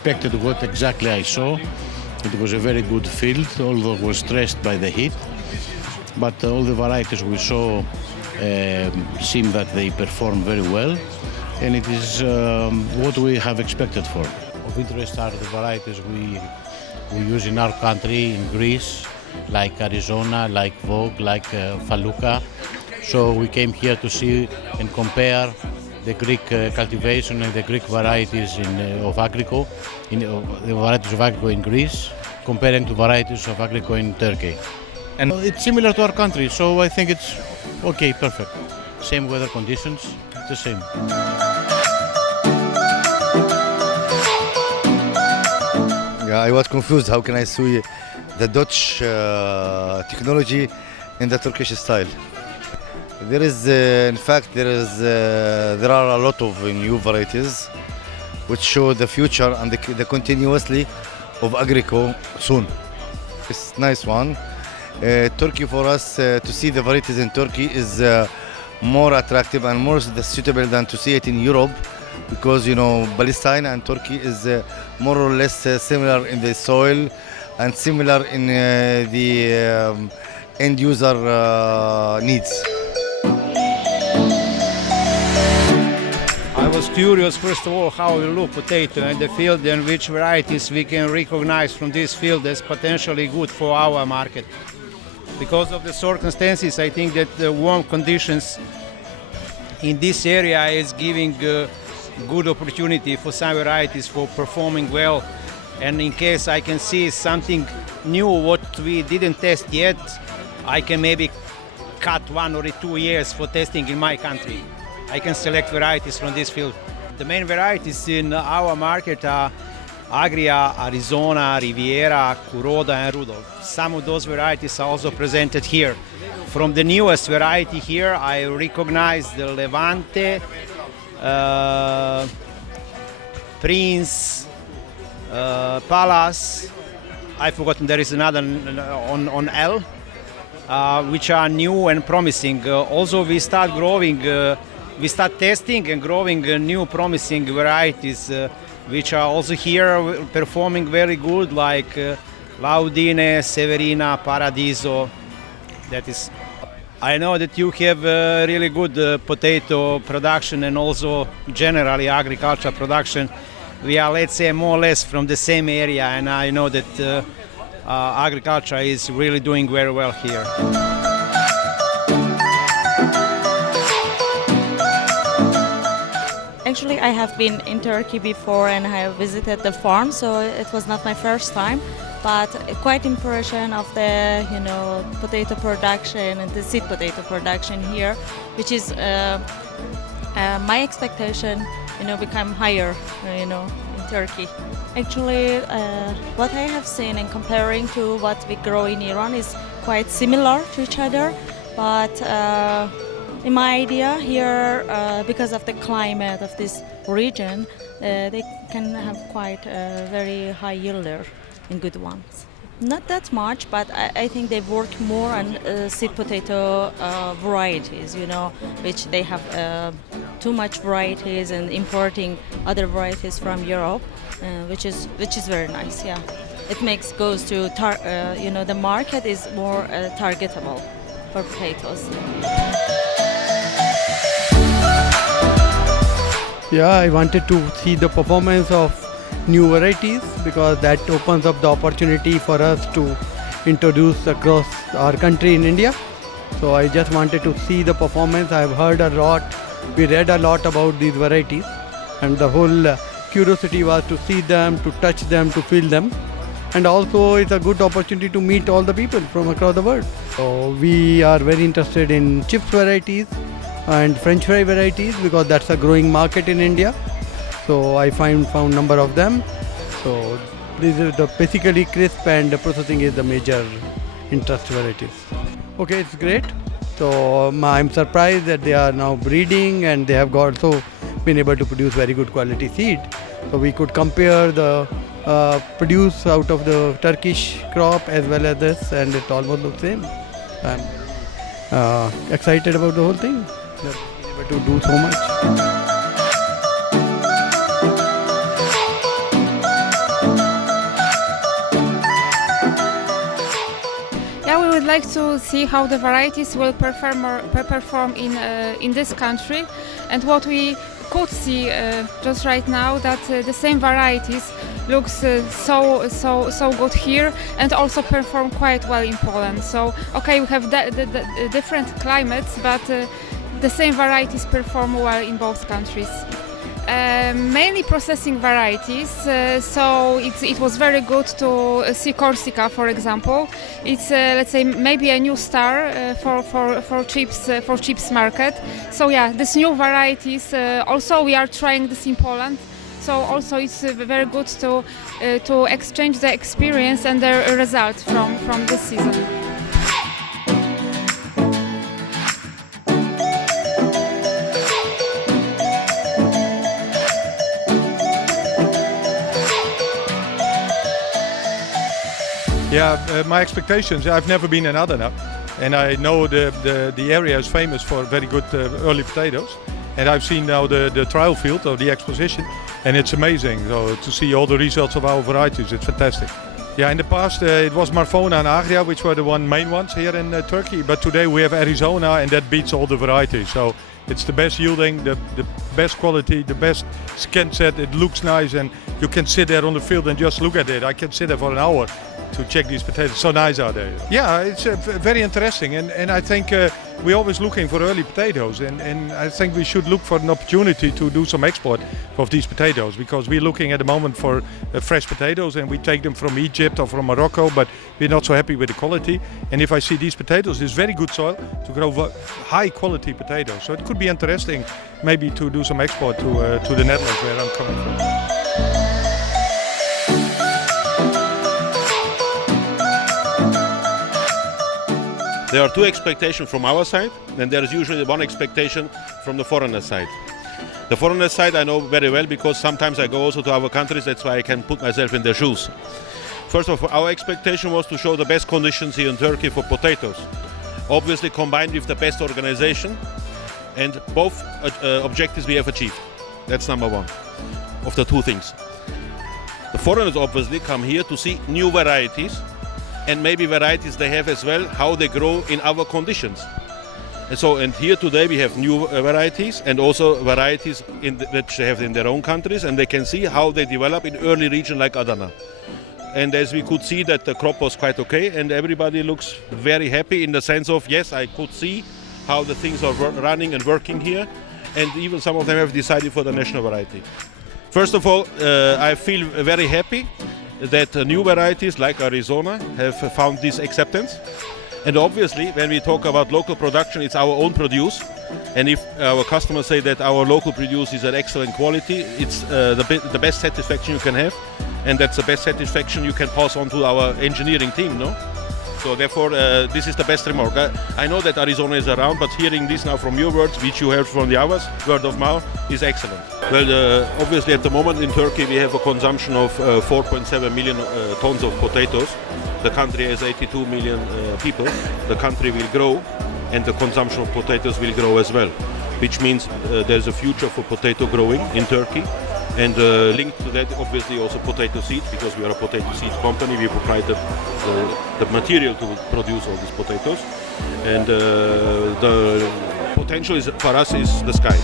expected what exactly I saw. It was a very good field, although it was stressed by the heat. But all the varieties we saw seem that they perform very well, and it is what we have expected for. Of interest are the varieties we use in our country, in Greece, like Arizona, like Vogue, like Faluca. So we came here to see and compare the Greek cultivation and the Greek varieties of Agrico, the varieties of Agrico in Greece, comparing to varieties of Agrico in Turkey. And it's similar to our country, so I think it's okay, perfect. Same weather conditions, it's the same. Yeah, I was confused. How can I see the Dutch technology in the Turkish style? There is, in fact, there are a lot of new varieties which show the future and the continuously of Agrico soon. It's a nice one. Turkey, for us to see the varieties in Turkey is more attractive and more suitable than to see it in Europe, because Palestine and Turkey is more or less similar in the soil and similar in the end user needs. I was curious, first of all, how we look potato in the field and which varieties we can recognize from this field as potentially good for our market. Because of the circumstances, I think that the warm conditions in this area is giving good opportunity for some varieties for performing well. And in case I can see something new what we didn't test yet, I can maybe cut 1 or 2 years for testing in my country. I can select varieties from this field. The main varieties in our market are Agria, Arizona, Riviera, Kuroda and Rudolf. Some of those varieties are also presented here. From the newest variety here, I recognize the Levante, Prince, Palace. I've forgotten there is another on L, which are new and promising. Also, we start testing and growing new promising varieties, which are also here performing very good, like Laudine, Severina, Paradiso. That is. I know that you have really good potato production and also generally agriculture production. We are, let's say, more or less from the same area, and I know that agriculture is really doing very well here. Actually, I have been in Turkey before and I have visited the farm, so it was not my first time. But quite impression of the potato production and the seed potato production here, which is my expectation become higher in Turkey. Actually, what I have seen and comparing to what we grow in Iran is quite similar to each other, but in my idea here, because of the climate of this region, they can have quite a very high yielder and good ones. Not that much, but I think they work more on seed potato varieties, which they have too much varieties and importing other varieties from Europe, which is very nice. Yeah, it goes to the market is more targetable for potatoes. Yeah, I wanted to see the performance of new varieties because that opens up the opportunity for us to introduce across our country in India. So I just wanted to see the performance. I've heard a lot, we read a lot about these varieties, and the whole curiosity was to see them, to touch them, to feel them. And also it's a good opportunity to meet all the people from across the world. So we are very interested in chips varieties and French fry varieties because that's a growing market in India. So I found number of them. So this is basically crisp and the processing is the major interest varieties. Okay, it's great. So I'm surprised that they are now breeding and they have also been able to produce very good quality seed. So we could compare the produce out of the Turkish crop as well as this, and it almost looks same. I'm excited about the whole thing. That we're able to do so much. like to see how the varieties will perform in this country, and what we could see just right now, that the same varieties looks so good here and also perform quite well in Poland. So okay, we have the different climates, but the same varieties perform well in both countries. Mainly processing varieties, so it was very good to see Corsica, for example. It's let's say maybe a new star for chips market. So yeah, these new varieties. Also, we are trying this in Poland. So also it's very good to exchange the experience and the results from this season. Yeah, my expectations. I've never been in Adana, and I know the area is famous for very good early potatoes. And I've seen now the trial field of the exposition, and it's amazing. So to see all the results of our varieties, it's fantastic. Yeah, in the past it was Marfona and Agria, which were the main ones here in Turkey. But today we have Arizona, and that beats all the varieties. So it's the best yielding, the best quality, the best skin set. It looks nice, and you can sit there on the field and just look at it. I can sit there for an hour to check these potatoes. So nice are they. Yeah, it's very interesting, and I think we're always looking for early potatoes, and I think we should look for an opportunity to do some export of these potatoes, because we're looking at the moment for fresh potatoes, and we take them from Egypt or from Morocco, but we're not so happy with the quality. And if I see these potatoes, it's very good soil to grow high quality potatoes. So it could be interesting maybe to do some export to the Netherlands, where I'm coming from. There are two expectations from our side, and there is usually one expectation from the foreigner side. The foreigner side I know very well, because sometimes I go also to other countries, that's why I can put myself in their shoes. First of all, our expectation was to show the best conditions here in Turkey for potatoes, obviously combined with the best organization, and both objectives we have achieved. That's number one of the two things. The foreigners obviously come here to see new varieties, and maybe varieties they have as well, how they grow in our conditions. And here today we have new varieties, and also varieties which they have in their own countries, and they can see how they develop in early region like Adana. And as we could see that the crop was quite okay, and everybody looks very happy in the sense of, yes, I could see how the things are running and working here, and even some of them have decided for the national variety. First of all, I feel very happy that new varieties like Arizona have found this acceptance. And obviously, when we talk about local production, it's our own produce. And if our customers say that our local produce is an excellent quality, it's the best satisfaction you can have. And that's the best satisfaction you can pass on to our engineering team, no? So therefore, this is the best remark. I know that Arizona is around, but hearing this now from your words, which you heard from the others, word of mouth, is excellent. Well, obviously at the moment in Turkey we have a consumption of 4.7 million tons of potatoes. The country has 82 million people. The country will grow, and the consumption of potatoes will grow as well, which means there's a future for potato growing in Turkey. And linked to that, obviously, also potato seeds, because we are a potato seeds company. We provide the material to produce all these potatoes. And the potential for us is the sky.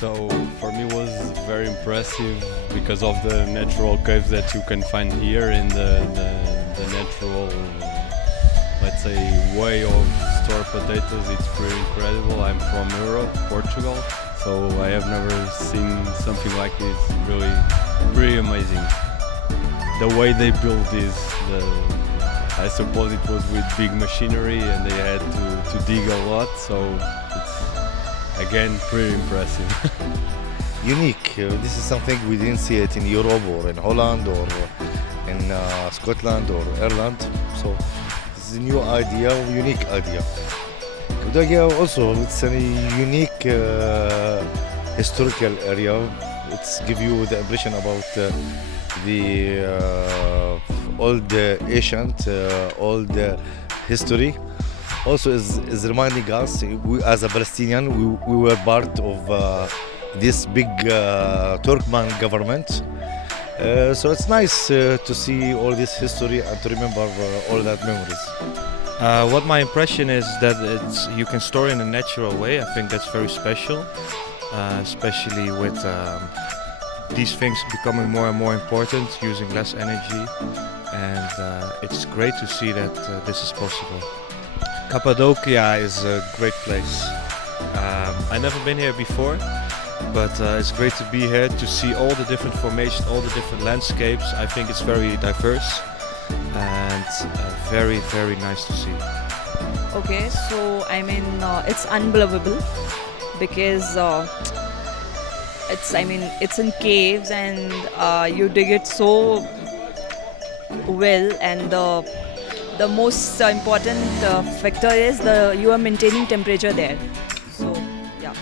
So for me it was very impressive because of the natural caves that you can find here in the natural, let's say, way of store potatoes. It's pretty incredible. I'm from Europe, Portugal, so I have never seen something like this. Really, pretty amazing. The way they built this, I suppose it was with big machinery and they had to dig a lot, so it's again pretty impressive. Unique. This is something we didn't see it in Europe or in Holland or in Scotland or Ireland. So this is a new idea, unique idea. Cappadocia also, it's a unique historical area. It's give you the impression about the old ancient, old history. Also is reminding us, we, as a Palestinian, we were part of this big Turkmen government. So it's nice to see all this history and to remember all that memories. What my impression is that you can store in a natural way. I think that's very special, especially with these things becoming more and more important, using less energy, and it's great to see that this is possible. Cappadocia is a great place. I've never been here before, but it's great to be here to see all the different formations, all the different landscapes. I think it's very diverse and very, very nice to see. Okay, so I mean it's unbelievable because it's in caves and you dig it so well, and the most important factor is you are maintaining temperature there. So yeah,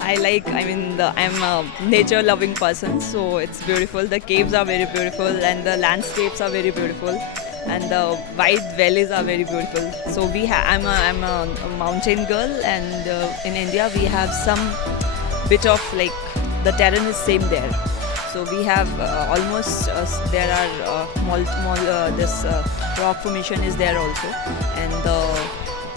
I'm a nature loving person, so it's beautiful. The caves are very beautiful and the landscapes are very beautiful and the wide valleys are very beautiful. So I'm a mountain girl, and in India we have some bit of like the terrain is same there. So we have almost there are this rock formation is there also,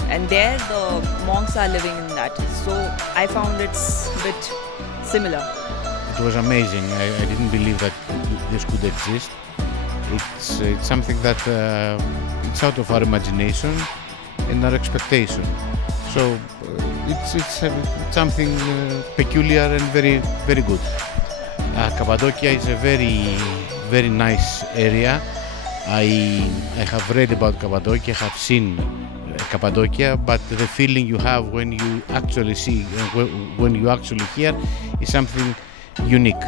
and there the monks are living in that. So I found it's a bit similar. It was amazing. I didn't believe that this could exist. It's something that it's out of our imagination and our expectation. So it's something peculiar and very, very good. Cappadocia is a very, very nice area. I have read about Cappadocia, have seen Cappadocia, but the feeling you have when you actually see, when you actually hear, is something unique.